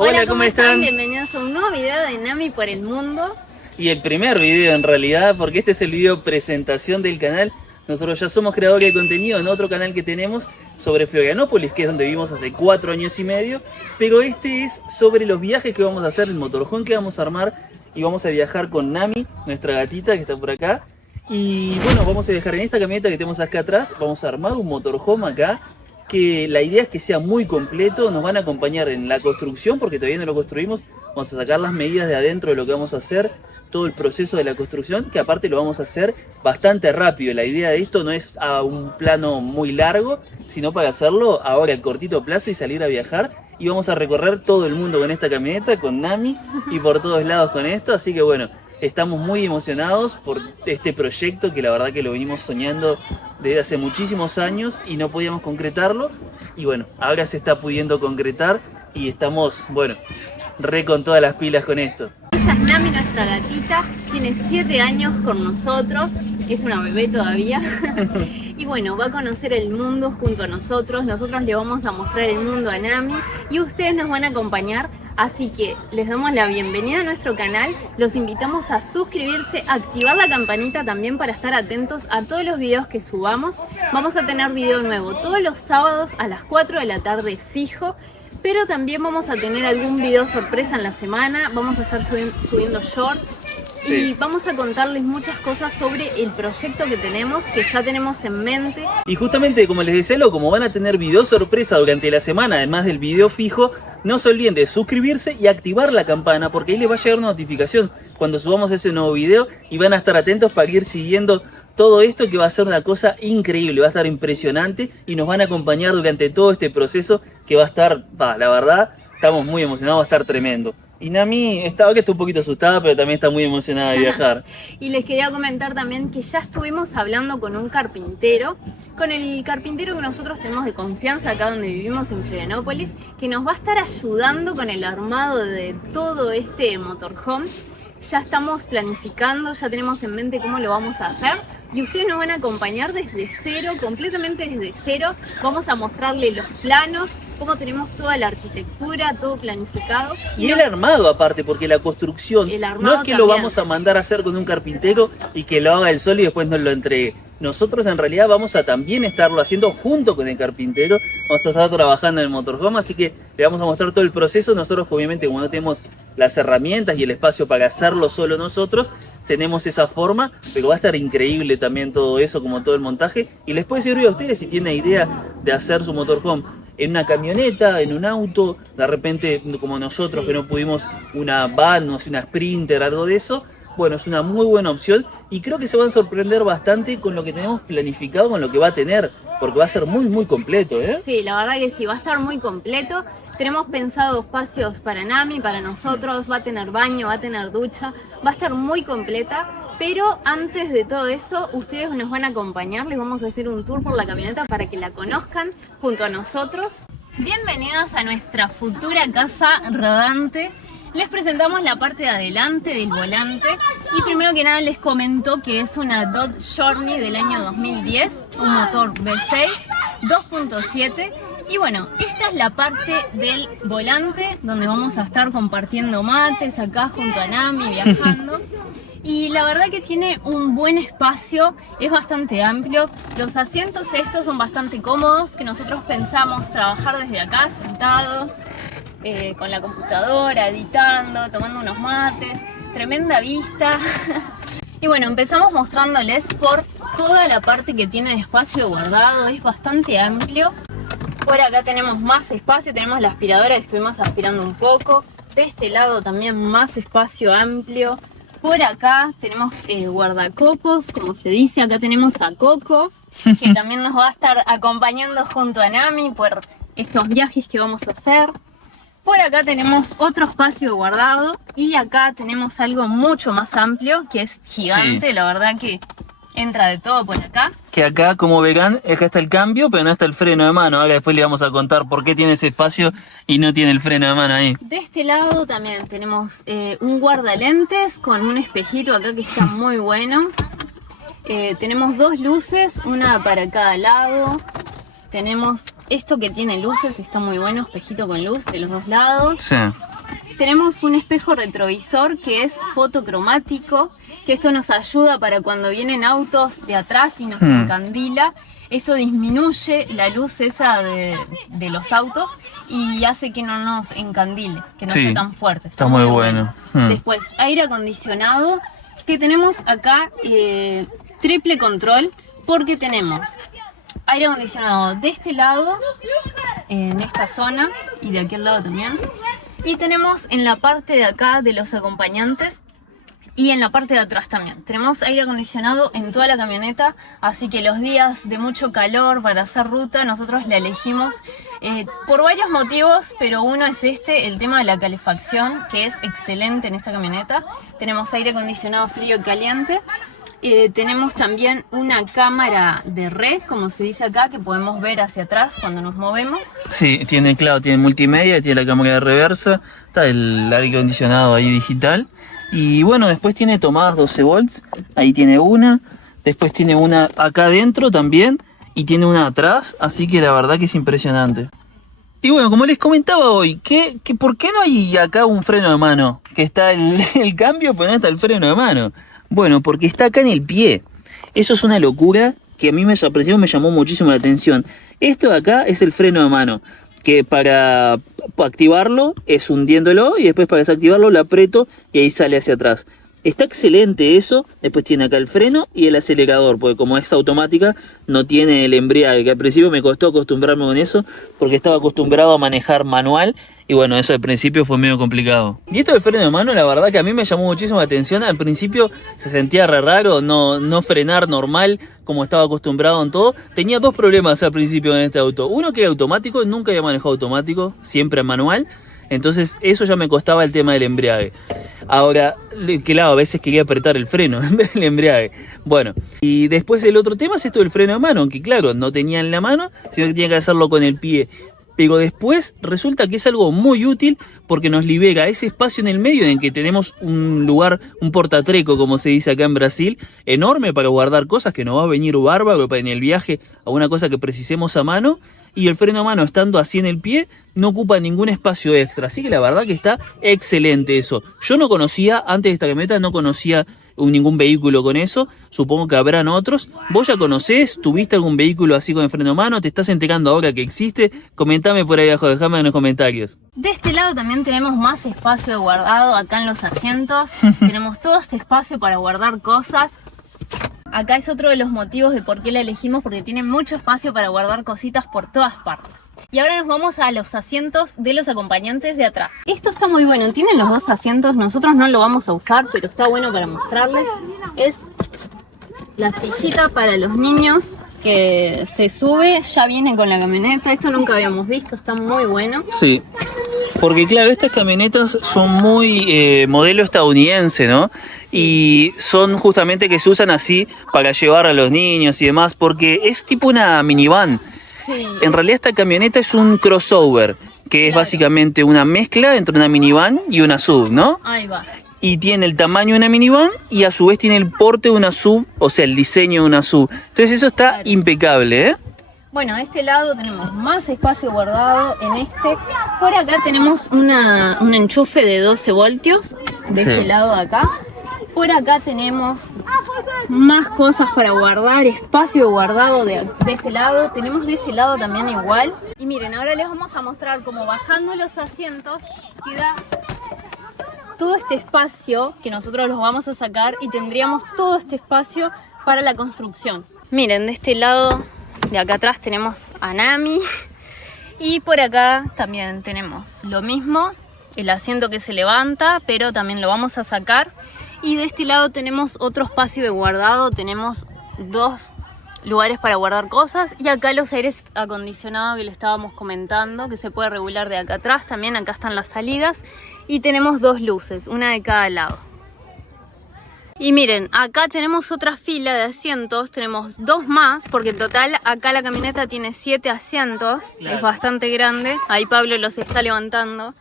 Hola, ¿cómo están? Bienvenidos a un nuevo video de Nami por el mundo. Y el primer video en realidad, porque este es el video presentación del canal. Nosotros ya somos creadores de contenido en otro canal que tenemos sobre Florianópolis, que es donde vivimos hace 4 años y medio. Pero este es sobre los viajes que vamos a hacer, el motorhome que vamos a armar. Y vamos a viajar con Nami, nuestra gatita que está por acá. Y bueno, vamos a viajar en esta camioneta que tenemos acá atrás. Vamos a armar un motorhome acá, que la idea es que sea muy completo. Nos van a acompañar en la construcción, porque todavía no lo construimos. Vamos a sacar las medidas de adentro de lo que vamos a hacer, todo el proceso de la construcción, que aparte lo vamos a hacer bastante rápido. La idea de esto no es a un plano muy largo, sino para hacerlo ahora a cortito plazo y salir a viajar. Y vamos a recorrer todo el mundo con esta camioneta, con Nami, y por todos lados con esto. Así que bueno, estamos muy emocionados por este proyecto, que la verdad que lo venimos soñando desde hace muchísimos años y no podíamos concretarlo. Y bueno, ahora se está pudiendo concretar y estamos, bueno, re con todas las pilas con esto. Ella es Nami, nuestra gatita, tiene 7 años con nosotros, es una bebé todavía. Y bueno, va a conocer el mundo junto a nosotros. Nosotros le vamos a mostrar el mundo a Nami y ustedes nos van a acompañar. Así que les damos la bienvenida a nuestro canal, los invitamos a suscribirse, activar la campanita también para estar atentos a todos los videos que subamos. Vamos a tener video nuevo todos los sábados a las 4 de la tarde fijo, pero también vamos a tener algún video sorpresa en la semana, vamos a estar subiendo shorts. Sí. Y vamos a contarles muchas cosas sobre el proyecto que tenemos, que ya tenemos en mente. Y justamente como les decía, como van a tener video sorpresa durante la semana, además del video fijo, no se olviden de suscribirse y activar la campana, porque ahí les va a llegar una notificación cuando subamos ese nuevo video y van a estar atentos para ir siguiendo todo esto, que va a ser una cosa increíble, va a estar impresionante y nos van a acompañar durante todo este proceso que va a estar, la verdad, estamos muy emocionados, va a estar tremendo. Y Nami ahora está un poquito asustada, pero también está muy emocionada de viajar. Y les quería comentar también que ya estuvimos hablando con un carpintero, con el carpintero que nosotros tenemos de confianza acá donde vivimos en Florianópolis, que nos va a estar ayudando con el armado de todo este motorhome. Ya estamos planificando, ya tenemos en mente cómo lo vamos a hacer. Y ustedes nos van a acompañar desde cero, completamente desde cero. Vamos a mostrarles los planos, cómo tenemos toda la arquitectura, todo planificado. Y el armado aparte, porque la construcción no es que lo vamos a mandar a hacer con un carpintero y que lo haga él solo y después nos lo entregue. Nosotros en realidad vamos a también estarlo haciendo junto con el carpintero. Vamos a estar trabajando en el motorhome, así que le vamos a mostrar todo el proceso. Nosotros obviamente, como no tenemos las herramientas y el espacio para hacerlo solo nosotros, tenemos esa forma, pero va a estar increíble también todo eso, como todo el montaje. Y les puede servir a ustedes si tienen idea de hacer su motorhome en una camioneta, en un auto, de repente como nosotros que no pudimos una van, no sé, una Sprinter, algo de eso. Bueno, es una muy buena opción y creo que se van a sorprender bastante con lo que tenemos planificado, con lo que va a tener, porque va a ser muy completo, ¿eh? Sí, la verdad que sí, va a estar muy completo. Tenemos pensado espacios para Nami, para nosotros, va a tener baño, va a tener ducha, va a estar muy completa. Pero antes de todo eso, ustedes nos van a acompañar, les vamos a hacer un tour por la camioneta para que la conozcan junto a nosotros. Bienvenidos a nuestra futura casa rodante. Les presentamos la parte de adelante del volante y primero que nada les comento que es una Dodge Journey del año 2010, un motor V6 2.7. Y bueno, esta es la parte del volante donde vamos a estar compartiendo mates acá junto a Nami, viajando. Y la verdad que tiene un buen espacio, es bastante amplio. Los asientos estos son bastante cómodos, que nosotros pensamos trabajar desde acá sentados, con la computadora, editando, tomando unos mates, tremenda vista. Y bueno, empezamos mostrándoles por toda la parte que tiene de espacio guardado, es bastante amplio. Por acá tenemos más espacio, tenemos la aspiradora, estuvimos aspirando un poco. De este lado también más espacio amplio. Por acá tenemos guardacopos, como se dice, acá tenemos a Coco, que también nos va a estar acompañando junto a Nami por estos viajes que vamos a hacer. Por acá tenemos otro espacio guardado y acá tenemos algo mucho más amplio, que es gigante, la verdad que entra de todo por acá. Que acá, como verán, acá está el cambio, pero no está el freno de mano. Ahora después le vamos a contar por qué tiene ese espacio y no tiene el freno de mano ahí. De este lado también tenemos un guardalentes con un espejito acá que está muy bueno. Tenemos 2 luces, una para cada lado. Tenemos esto que tiene luces, está muy bueno, espejito con luz de los 2 lados. Sí. Tenemos un espejo retrovisor que es fotocromático, que esto nos ayuda para cuando vienen autos de atrás y nos encandila. Esto disminuye la luz esa de los autos y hace que no nos encandile, que no sea tan fuerte. Está muy bueno. Después, aire acondicionado, que tenemos acá triple control, porque tenemos aire acondicionado de este lado, en esta zona, y de aquel lado también. Y tenemos en la parte de acá de los acompañantes y en la parte de atrás también. Tenemos aire acondicionado en toda la camioneta, así que los días de mucho calor para hacer ruta nosotros la elegimos por varios motivos, pero uno es el tema de la calefacción, que es excelente en esta camioneta. Tenemos aire acondicionado frío y caliente. Tenemos también una cámara de red, como se dice acá, que podemos ver hacia atrás cuando nos movemos. Sí, tiene multimedia, tiene la cámara de reversa, está el aire acondicionado ahí digital. Y bueno, después tiene tomadas 12 volts, ahí tiene una, después tiene una acá adentro también y tiene una atrás, así que la verdad que es impresionante. Y bueno, como les comentaba hoy, ¿por qué no hay acá un freno de mano? Que está el cambio, pero no está el freno de mano. Bueno, porque está acá en el pie. Eso es una locura que a mí me llamó muchísimo la atención. Esto de acá es el freno de mano, que para activarlo es hundiéndolo y después para desactivarlo lo aprieto y ahí sale hacia atrás. Está excelente eso. Después tiene acá el freno y el acelerador, porque como es automática no tiene el embriague, que al principio me costó acostumbrarme con eso porque estaba acostumbrado a manejar manual y bueno, eso al principio fue medio complicado. Y esto del freno de mano, la verdad que a mí me llamó muchísimo la atención. Al principio se sentía re raro no frenar normal como estaba acostumbrado en todo. Tenía dos problemas al principio en este auto. Uno, que era automático, nunca había manejado automático, siempre manual. Entonces eso ya me costaba el tema del embriague. Ahora, claro, a veces quería apretar el freno en vez del embriague. Bueno, y después el otro tema es esto del freno de mano, aunque claro, no tenía en la mano, sino que tenía que hacerlo con el pie. Pero después resulta que es algo muy útil porque nos libera ese espacio en el medio en el que tenemos un lugar, un portatreco, como se dice acá en Brasil, enorme para guardar cosas, que nos va a venir bárbaro para en el viaje a una cosa que precisemos a mano. Y el freno a mano, estando así en el pie, no ocupa ningún espacio extra. Así que la verdad que está excelente eso. Yo no conocía, antes de esta camioneta, no conocía ningún vehículo con eso. Supongo que habrán otros. ¿Vos ya conocés? ¿Tuviste algún vehículo así con el freno a mano? ¿Te estás enterando ahora que existe? Comentame por ahí abajo, dejame en los comentarios. De este lado también tenemos más espacio guardado acá en los asientos. Tenemos todo este espacio para guardar cosas. Acá es otro de los motivos de por qué la elegimos, porque tiene mucho espacio para guardar cositas por todas partes. Y ahora nos vamos a los asientos de los acompañantes de atrás. Esto está muy bueno, tienen los dos asientos, nosotros no lo vamos a usar, pero está bueno para mostrarles. Es la sillita para los niños que se sube, ya viene con la camioneta. Esto nunca habíamos visto, está muy bueno. Sí. Porque claro, estas camionetas son muy modelo estadounidense, ¿no? Y son justamente que se usan así para llevar a los niños y demás, porque es tipo una minivan. Sí. En realidad esta camioneta es un crossover, que es básicamente una mezcla entre una minivan y una sub, ¿no? Ahí va. Y tiene el tamaño de una minivan y a su vez tiene el porte de una sub, o sea, el diseño de una sub. Entonces eso está impecable, ¿eh? Bueno, de este lado tenemos más espacio guardado en este. Por acá tenemos un enchufe de 12 voltios, de este lado de acá. Por acá tenemos más cosas para guardar, espacio guardado de este lado. Tenemos de ese lado también igual. Y miren, ahora les vamos a mostrar cómo bajando los asientos queda todo este espacio que nosotros los vamos a sacar y tendríamos todo este espacio para la construcción. Miren, de este lado de acá atrás tenemos a Nami y por acá también tenemos lo mismo, el asiento que se levanta, pero también lo vamos a sacar. Y de este lado tenemos otro espacio de guardado, tenemos dos lugares para guardar cosas. Y acá los aires acondicionados que le estábamos comentando, que se puede regular de acá atrás, también acá están las salidas. Y tenemos dos luces, una de cada lado. Y miren, acá tenemos otra fila de asientos, tenemos dos más, porque en total acá la camioneta tiene 7 asientos, claro. Es bastante grande, ahí Pablo los está levantando.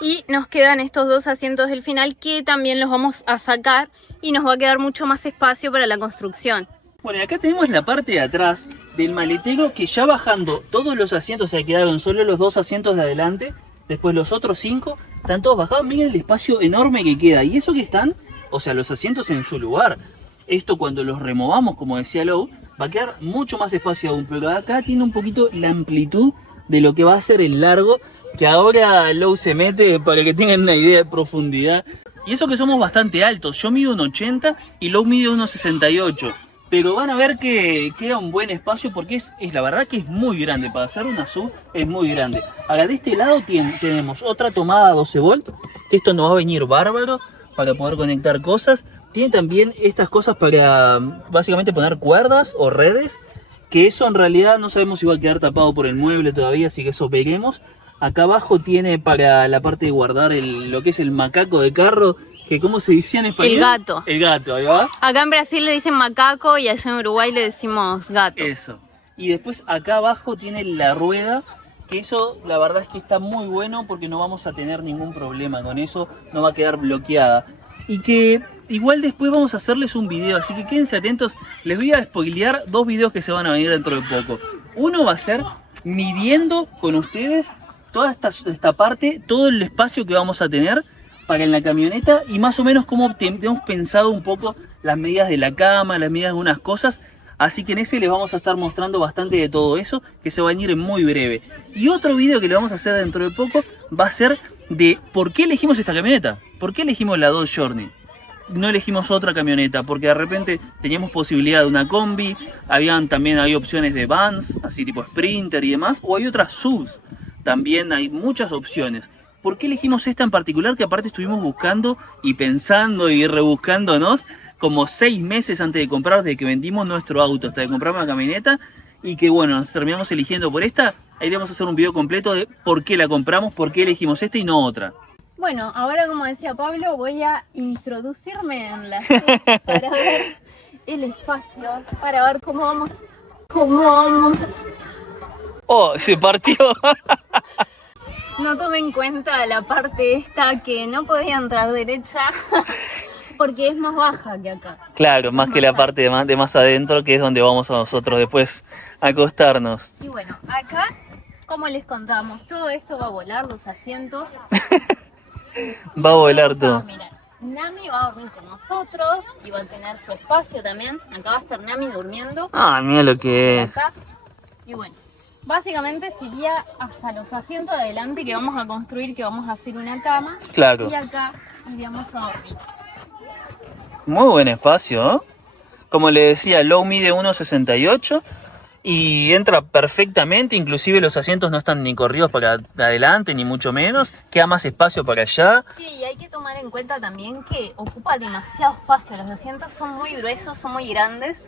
Y nos quedan estos dos asientos del final que también los vamos a sacar y nos va a quedar mucho más espacio para la construcción. Bueno, y acá tenemos la parte de atrás del maletero que ya bajando todos los asientos, se quedaron solo los dos asientos de adelante. Después los otros 5 están todos bajados. Miren el espacio enorme que queda. Y eso que están, o sea, los asientos en su lugar. Esto cuando los removamos, como decía Lou, va a quedar mucho más espacio aún. Pero acá tiene un poquito la amplitud de lo que va a ser el largo. Que ahora Lou se mete para que tengan una idea de profundidad. Y eso que somos bastante altos. Yo mido 1,80 y Lou mide 1,68. Pero van a ver que queda un buen espacio porque es la verdad que es muy grande. Para hacer una SUV es muy grande. Ahora de este lado tenemos otra tomada 12 volts. Que esto nos va a venir bárbaro para poder conectar cosas. Tiene también estas cosas para básicamente poner cuerdas o redes. Que eso en realidad no sabemos si va a quedar tapado por el mueble todavía. Así que eso veremos. Acá abajo tiene para la parte de guardar lo que es el macaco de carro. Que ¿cómo se decía en español? El gato. El gato, ahí va. Acá en Brasil le dicen macaco y allá en Uruguay le decimos gato. Eso. Y después acá abajo tiene la rueda, que eso la verdad es que está muy bueno porque no vamos a tener ningún problema con eso, no va a quedar bloqueada. Y que igual después vamos a hacerles un video, así que quédense atentos. Les voy a spoilear 2 videos que se van a venir dentro de poco. Uno va a ser midiendo con ustedes toda esta parte, todo el espacio que vamos a tener para en la camioneta y más o menos cómo hemos pensado un poco las medidas de la cama, las medidas de unas cosas. Así que en ese les vamos a estar mostrando bastante de todo eso, que se va a venir en muy breve. Y otro video que le vamos a hacer dentro de poco va a ser de por qué elegimos esta camioneta. ¿Por qué elegimos la Dodge Journey? No elegimos otra camioneta, porque de repente teníamos posibilidad de una combi, también hay opciones de vans, así tipo Sprinter y demás, o hay otras SUVs, también hay muchas opciones. ¿Por qué elegimos esta en particular? Que aparte estuvimos buscando y pensando y rebuscándonos como 6 meses antes de comprar, desde que vendimos nuestro auto hasta de comprar una camioneta. Y que bueno, nos terminamos eligiendo por esta. Ahí vamos a hacer un video completo de por qué la compramos, por qué elegimos esta y no otra. Bueno, ahora como decía Pablo, voy a introducirme en la SUV para ver el espacio, para ver cómo vamos. ¡Oh, se partió! No tomé en cuenta la parte esta que no podía entrar derecha porque es más baja que acá. Claro, más que la parte de más adentro, que es donde vamos a nosotros después a acostarnos. Y bueno, acá, como les contamos, todo esto va a volar, los asientos. Va a volar todo. Miren, Nami va a dormir con nosotros y va a tener su espacio también. Acá va a estar Nami durmiendo. Ah, mira lo que es. Acá. Y bueno. Básicamente sería hasta los asientos de adelante que vamos a construir, que vamos a hacer una cama. Claro. Y acá iríamos a dormir. Muy buen espacio, ¿no? Como le decía, Lou mide 1,68 y entra perfectamente, inclusive los asientos no están ni corridos para adelante, ni mucho menos. Queda más espacio para allá. Sí, y hay que tomar en cuenta también que ocupa demasiado espacio. Los asientos son muy gruesos, son muy grandes.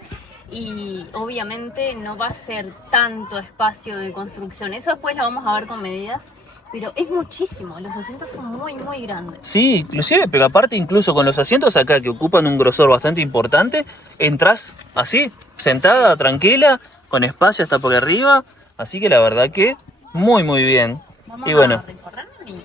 Y obviamente no va a ser tanto espacio de construcción. Eso después lo vamos a ver con medidas. Pero es muchísimo, los asientos son muy grandes. Sí, inclusive, pero aparte incluso con los asientos acá que ocupan un grosor bastante importante, entras así, sentada, tranquila, con espacio hasta por arriba. Así que la verdad que muy bien. Vamos y bueno. A recorrer Nami.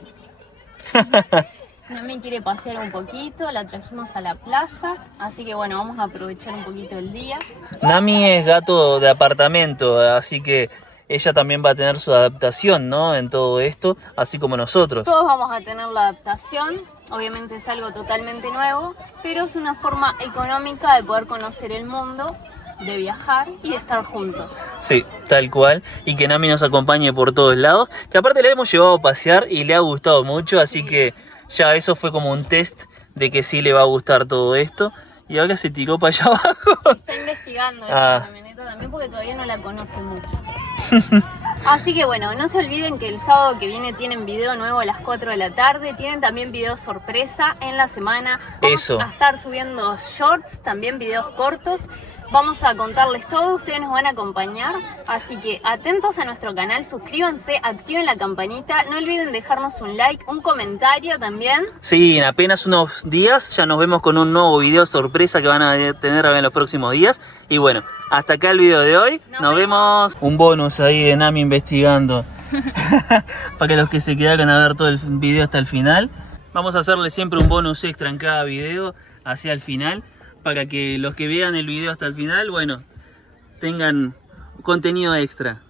Nami quiere pasear un poquito, la trajimos a la plaza, así que bueno, vamos a aprovechar un poquito el día. Nami es gato de apartamento, así que ella también va a tener su adaptación, ¿no? En todo esto, así como nosotros. Todos vamos a tener la adaptación, obviamente es algo totalmente nuevo, pero es una forma económica de poder conocer el mundo, de viajar y de estar juntos. Sí, tal cual, y que Nami nos acompañe por todos lados, que aparte la hemos llevado a pasear y le ha gustado mucho, así que ya eso fue como un test de que sí le va a gustar todo esto. Y ahora se tiró para allá abajo. Está investigando ella la camioneta también porque todavía no la conoce mucho. Así que bueno, no se olviden que el sábado que viene tienen video nuevo a las 4 de la tarde. Tienen también video sorpresa en la semana. Vamos a estar subiendo shorts, también videos cortos. Vamos a contarles todo, ustedes nos van a acompañar. Así que atentos a nuestro canal, suscríbanse, activen la campanita. No olviden dejarnos un like, un comentario también. Sí, en apenas unos días ya nos vemos con un nuevo video sorpresa que van a tener en los próximos días. Y bueno, hasta acá el video de hoy. Nos vemos. Un bonus ahí de Nami investigando. Para los que se quedaron a ver todo el video hasta el final. Vamos a hacerle siempre un bonus extra en cada video hacia el final. Para que los que vean el video hasta el final, bueno, tengan contenido extra.